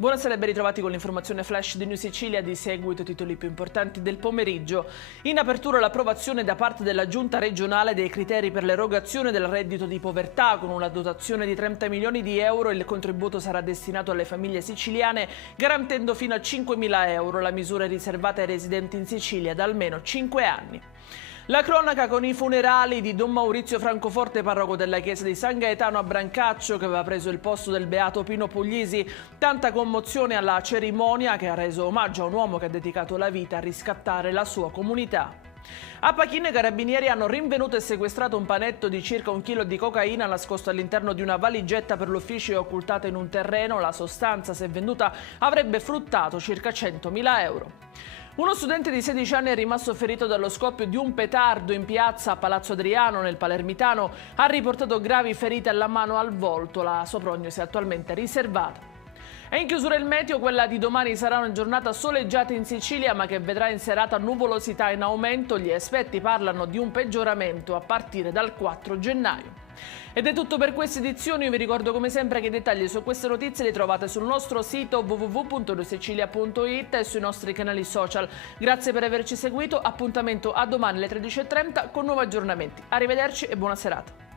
Buonasera e ben ritrovati con l'informazione flash di New Sicilia. Di seguito i titoli più importanti del pomeriggio. In apertura l'approvazione da parte della Giunta regionale dei criteri per l'erogazione del reddito di povertà. Con una dotazione di 30 milioni di euro il contributo sarà destinato alle famiglie siciliane garantendo fino a 5.000 euro. La misura è riservata ai residenti in Sicilia da almeno 5 anni. La cronaca con i funerali di Don Maurizio Francoforte, parroco della chiesa di San Gaetano a Brancaccio, che aveva preso il posto del beato Pino Puglisi. Tanta commozione alla cerimonia che ha reso omaggio a un uomo che ha dedicato la vita a riscattare la sua comunità. A Pachino i carabinieri hanno rinvenuto e sequestrato un panetto di circa 1 chilo di cocaina nascosto all'interno di una valigetta per l'ufficio e occultata in un terreno. La sostanza, se venduta, avrebbe fruttato circa 100.000 euro. Uno studente di 16 anni è rimasto ferito dallo scoppio di un petardo in piazza a Palazzo Adriano, nel Palermitano. Ha riportato gravi ferite alla mano e al volto. La sua prognosi è attualmente riservata. E in chiusura il meteo, quella di domani sarà una giornata soleggiata in Sicilia, ma che vedrà in serata nuvolosità in aumento. Gli esperti parlano di un peggioramento a partire dal 4 gennaio. Ed è tutto per questa edizione. Io vi ricordo come sempre che i dettagli su queste notizie li trovate sul nostro sito www.newsicilia.it e sui nostri canali social. Grazie per averci seguito, appuntamento a domani alle 13:30 con nuovi aggiornamenti. Arrivederci e buona serata.